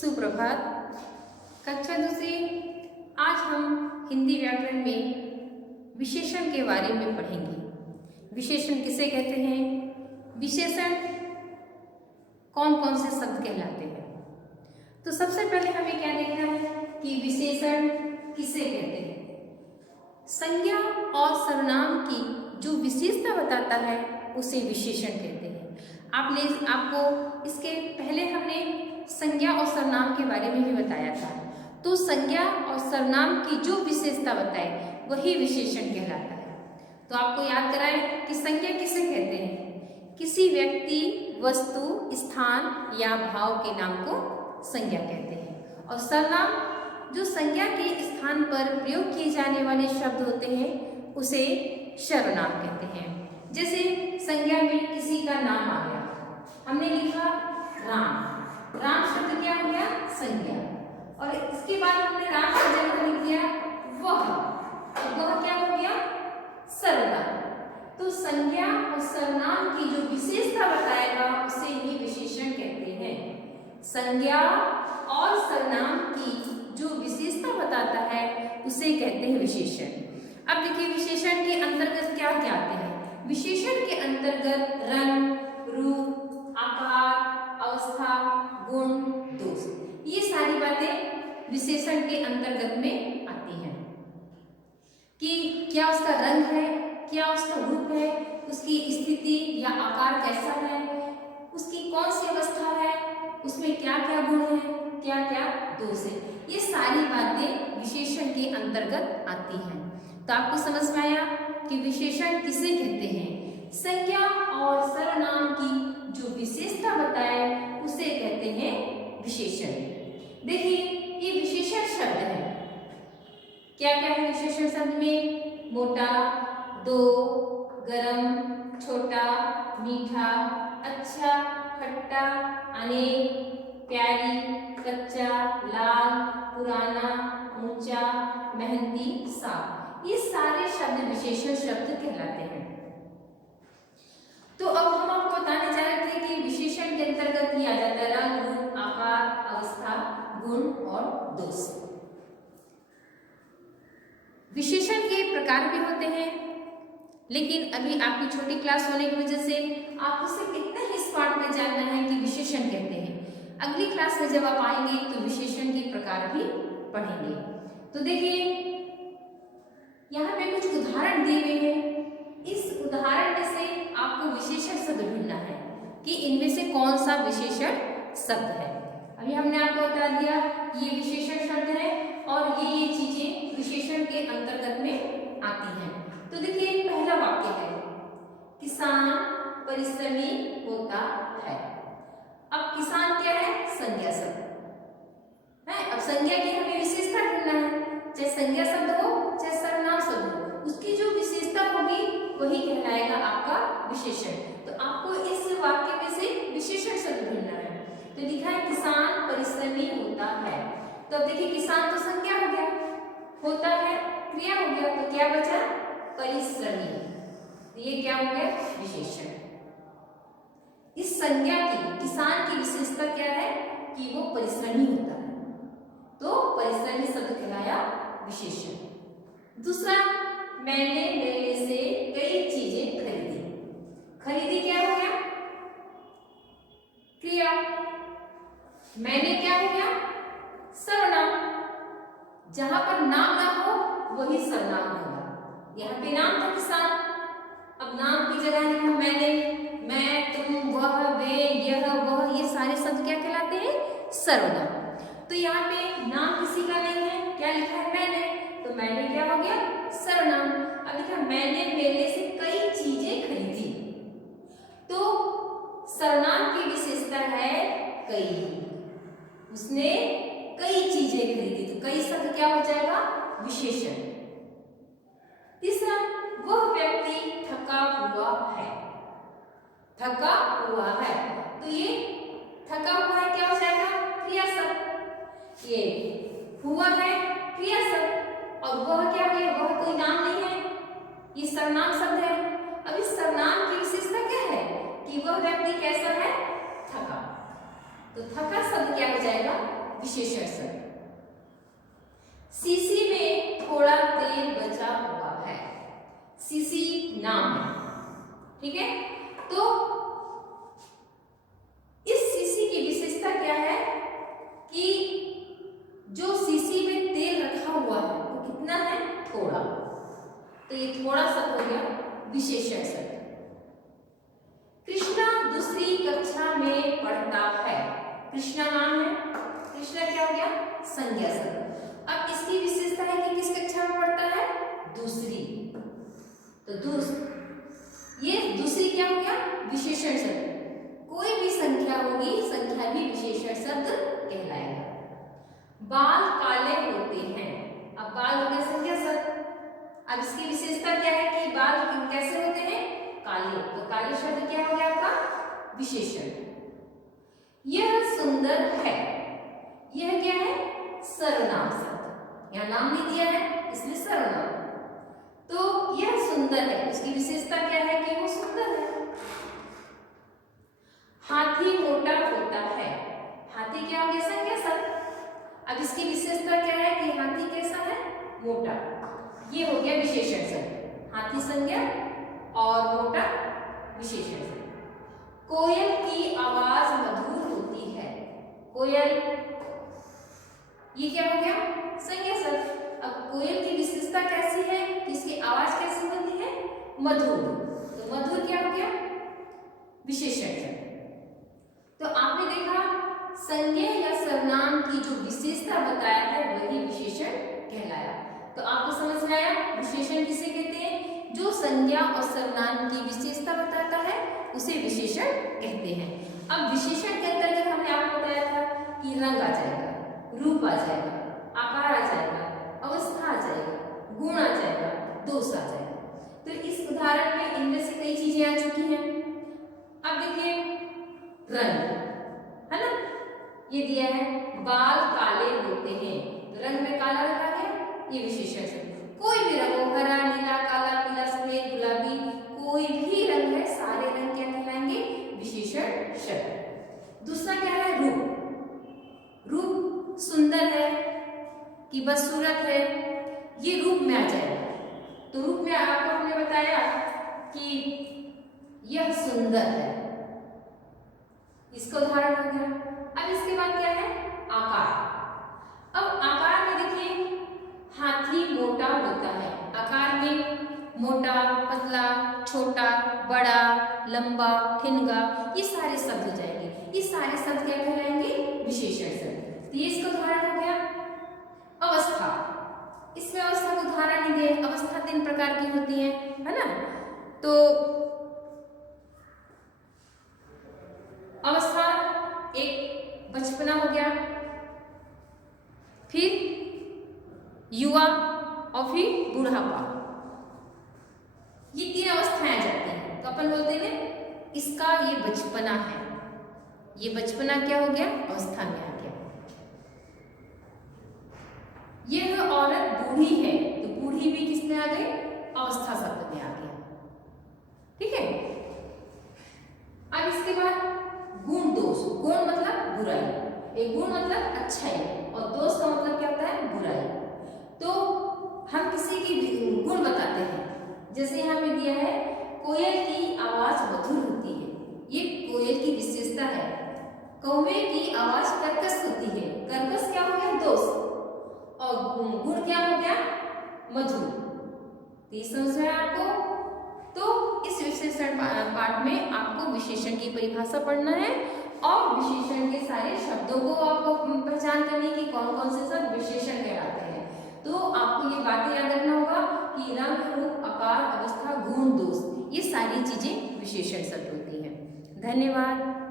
सुप्रभात। कक्षा दूसरी। आज हम हिंदी व्याकरण में विशेषण के बारे में पढ़ेंगे। विशेषण किसे कहते हैं, विशेषण कौन कौन से शब्द कहलाते हैं। तो सबसे पहले हमें क्या देखना है कि विशेषण किसे कहते हैं। संज्ञा और सर्वनाम की जो विशेषता बताता है उसे विशेषण कहते हैं। आपको इसके पहले हमने संज्ञा और सर्वनाम के बारे में भी बताया था। तो संज्ञा और सर्वनाम की जो विशेषता बताए वही विशेषण कहलाता है। तो आपको याद कराएं कि संज्ञा किसे कहते हैं, किसी व्यक्ति, वस्तु, स्थान या भाव के नाम को संज्ञा कहते हैं। और सर्वनाम जो संज्ञा के स्थान पर प्रयोग किए जाने वाले शब्द होते हैं उसे सर्वनाम कहते हैं। जैसे संज्ञा में किसी का नाम आ गया, हमने लिखा राम, राम शब्द क्या हो गया, संज्ञा। और इसके बाद हमने राम की जगह लिख दिया वह क्या हो गया, सर्वनाम। तो संज्ञा और सर्वनाम की जो विशेषता बताएगा उसे ही विशेषण कहते हैं। संज्ञा और सर्वनाम की जो विशेषता बताता है उसे कहते हैं विशेषण। अब देखिए विशेषण के अंतर्गत क्या क्या आते हैं। विशेषण के अंतर्गत रंग, रूप, आकार, अवस्था, गुण, दोष, ये सारी बातें विशेषण के अंतर्गत में आती हैं। कि क्या उसका रंग है, क्या उसका रूप है, उसकी स्थिति या आकार कैसा है, उसकी कौन सी अवस्था है, उसमें क्या क्या गुण है, क्या क्या दोष है, ये सारी बातें विशेषण के अंतर्गत आती हैं। तो आपको समझ में आया कि विशेषण किसे कहते हैं। संज्ञा और सर्वनाम की जो विशेषता बताए उसे कहते हैं विशेषण। देखिए ये विशेषण शब्द है, क्या क्या है विशेषण शब्द में, मोटा, दो, गरम, छोटा, मीठा, अच्छा, खट्टा, अनेक, प्यारी, कच्चा, लाल, पुराना, ऊंचा, मेहंदी, साफ, ये सारे शब्द विशेषण शब्द कहलाते हैं। तो अब हम आपको बताने जा रहे थे कि विशेषण के अंतर्गत ही आ जाता है रंग, रूप, आकार, अवस्था, गुण और दोष। विशेषण के प्रकार भी होते हैं, लेकिन अभी आपकी छोटी क्लास होने की वजह से आपको सिर्फ इतना ही इस पार्ट में जानना है कि विशेषण कहते हैं। अगली क्लास में जब आप आएंगे तो विशेषण के प्रकार भी पढ़ेंगे। तो देखिए यहाँ पे कुछ उदाहरण दिए हुए हैं, इस उदाहरण में से आपको विशेषण शब्द ढूंढना है कि इनमें से कौन सा विशेषण शब्द है। अभी हमने आपको बता दिया ये विशेषण शब्द है और ये चीजें विशेषण के अंतर्गत में आती हैं। तो देखिए पहला वाक्य है, किसान परिश्रमी होता है। अब किसान क्या है, संज्ञा शब्द है। अब संज्ञा की हमें विशेषता ढूंढना है, चाहे संज्ञा शब्द हो चाहे सर्वनाम शब्द हो, उसकी जो विशेषता होगी वही कहलाएगा आपका विशेषण। तो आपको इस वाक्य में से विशेषण शब्द ढूंढना है। तो लिखा है किसान परिश्रमी होता है। तो अब देखिए किसान तो संज्ञा हो गया, होता है क्रिया हो गया, तो क्या बचा, परिश्रमी। तो ये क्या हो गया, विशेषण। इस संज्ञा की, किसान की विशेषता क्या है कि वो परिश्रमी होता है, तो परिश्रमी शब्द कहलाया विशेषण। दूसरा, मैंने मेले से कई चीजें खरीदी। खरीदी क्या हो गया, क्रिया। मैंने क्या हो गया, सर्वनाम। जहां पर नाम ना हो वही सर्वनाम होगा। यहाँ पे नाम था किसान, अब नाम की जगह लिखा मैंने, मैं, तुम, वह, वे, यह, वह, ये सारे शब्द क्या कहलाते हैं, सर्वनाम। तो यहाँ पे नाम किसी का नहीं है, क्या लिखा है, मैंने, तो मैंने क्या हो गया, सर्वनाम। अब लिखा मैंने मेले से कई चीजें खरीदी, तो सर्वनाम की विशेषता है कई, उसने कई चीजें खरीदी, तो कई शब्द क्या हो जाएगा, विशेषण। तीसरा, वह व्यक्ति थका हुआ है। थका हुआ है, तो ये थका हुआ है क्या हो जाएगा, क्रिया शब्द। ये हुआ है क्रिया शब्द, और वह क्या है, वह कोई नाम नहीं है, ये सर्वनाम शब्द है। अब इस सर्वनाम की विशेषता क्या है कि वह व्यक्ति कैसा है, थका। तो थका शब्द क्या हो जाएगा, विशेषण शब्द। शीशी में थोड़ा तेल बचा हुआ है। शीशी नाम है, ठीक है। तो इस शीशी की विशेषता क्या है कि जो शीशी में तेल रखा हुआ है वो कितना है, थोड़ा। तो ये थोड़ा शब्द हो गया विशेषण शब्द। कृष्णा दूसरी कक्षा में पढ़ता है। कृष्णा नाम है, कृष्णा क्या हो गया, संज्ञा शब्द। अब इसकी विशेषता है कि किस कक्षा में पढ़ता है, दूसरी। तो ये दूसरी क्या हो गया, विशेषण शब्द। कोई भी संख्या होगी, संख्या भी विशेषण शब्द कहलाएगा। बाल काले होते हैं। अब बाल हो गया संज्ञा शब्द। अब इसकी विशेषता क्या है कि बाल कैसे होते हैं, काले। तो काले शब्द क्या हो गया आपका, विशेषण। यह सुंदर है। यह क्या है, सर्वनाम शब्द। यहां नाम नहीं दिया है इसलिए सर्वनाम। तो यह सुंदर है, इसकी विशेषता क्या है कि वो सुंदर है। हाथी मोटा होता है। हाथी क्या हो गया, संज्ञा शब्द। अब इसकी विशेषता क्या है कि हाथी कैसा है, मोटा। ये हो गया विशेषण शब्द। हाथी संज्ञा और मोटा विशेषण शब्द। कोयल की आवाज मधुर होती है। कोयल, ये क्या हो गया, संज्ञा शब्द। अब कोयल की विशेषता कैसी है कि इसकी आवाज कैसी होती है, मधुर। तो मधुर क्या हो गया, विशेषण शब्द। तो आपने देखा संज्ञा या सर्वनाम की जो विशेषता बताया है वही विशेषण कहलाया। तो आपको समझ में आया विशेषण किसे कहते हैं, जो संज्ञा और सर्वनाम की विशेषता बताता है उसे विशेषण कहते हैं। अब विशेषण के अंतर्गत हमने आपको बताया था कि रंग आ जाएगा, रूप आ जाएगा, आकार आ जाएगा, अवस्था आ जाएगा, गुण आ जाएगा, दोष आ जाएगा। तो इस उदाहरण में इनमें से कई चीजें आ चुकी हैं। अब देखिए रंग है ना, ये दिया है बाल काले होते हैं, तो रंग में काला रखा है, ये विशेषण है। कोई भी रंग हो, हरा, नीला, काला, पीला, सफेद, गुलाबी, कोई भी रंग है, सारे रंग क्या कहलाएंगे, विशेषण शब्द। दूसरा क्या है, रूप। रूप सुंदर है कि बदसूरत है, ये रूप में आ जाएगा। तो रूप में आपको हमने बताया कि यह सुंदर है, इसका उदाहरण हो गया। अब इसके बाद क्या है, आकार। अब आकार में देखिए हाथी मोटा होता है। आकार में मोटा, पतला, छोटा, बड़ा, लंबा, ठिनगा, ये सारे शब्द हो जाएंगे। ये सारे शब्द क्या कहलाएंगे, विशेषण शब्द। तो ये इसका उदाहरण हो गया। अवस्था, इसमें अवस्था को उदाहरण नहीं दे। अवस्था 3 प्रकार की होती है ना। तो अवस्था एक बचपना हो गया, फिर युवा और फिर बुढ़ापा, ये 3 अवस्थाएं आ जाती हैं। तो अपन बोलते हैं इसका ये बचपना है, ये बचपना क्या हो गया, अवस्था में आ गया। यह औरत बूढ़ी है, तो बूढ़ी भी किसमें आ गई, अवस्था शब्द में आ गया, ठीक है। अब इसके बाद गुण दोष। गुण मतलब बुराई, एक गुण मतलब अच्छाई और दोष का मतलब क्या होता है, बुराई। तो हम किसी की गुण बताते हैं, जैसे यहाँ पे दिया है कोयल की आवाज मधुर होती है, ये कोयल की विशेषता है। कौवे की आवाज कर्कश होती है, कर्कश क्या हो गया, दोष, और गुण क्या हो गया, मधुर। ये समझ में आपको। तो इस विशेषण पाठ में आपको विशेषण की परिभाषा पढ़ना है और विशेषण के सारे शब्दों को आपको पहचान करने की कौन कौन से शब्द विशेषण कहलाते हैं। तो आपको ये बातें याद रखना होगा कि रंग, रूप, आकार, अवस्था, गुण, दोष, ये सारी चीजें विशेषण शब्द होती हैं। धन्यवाद।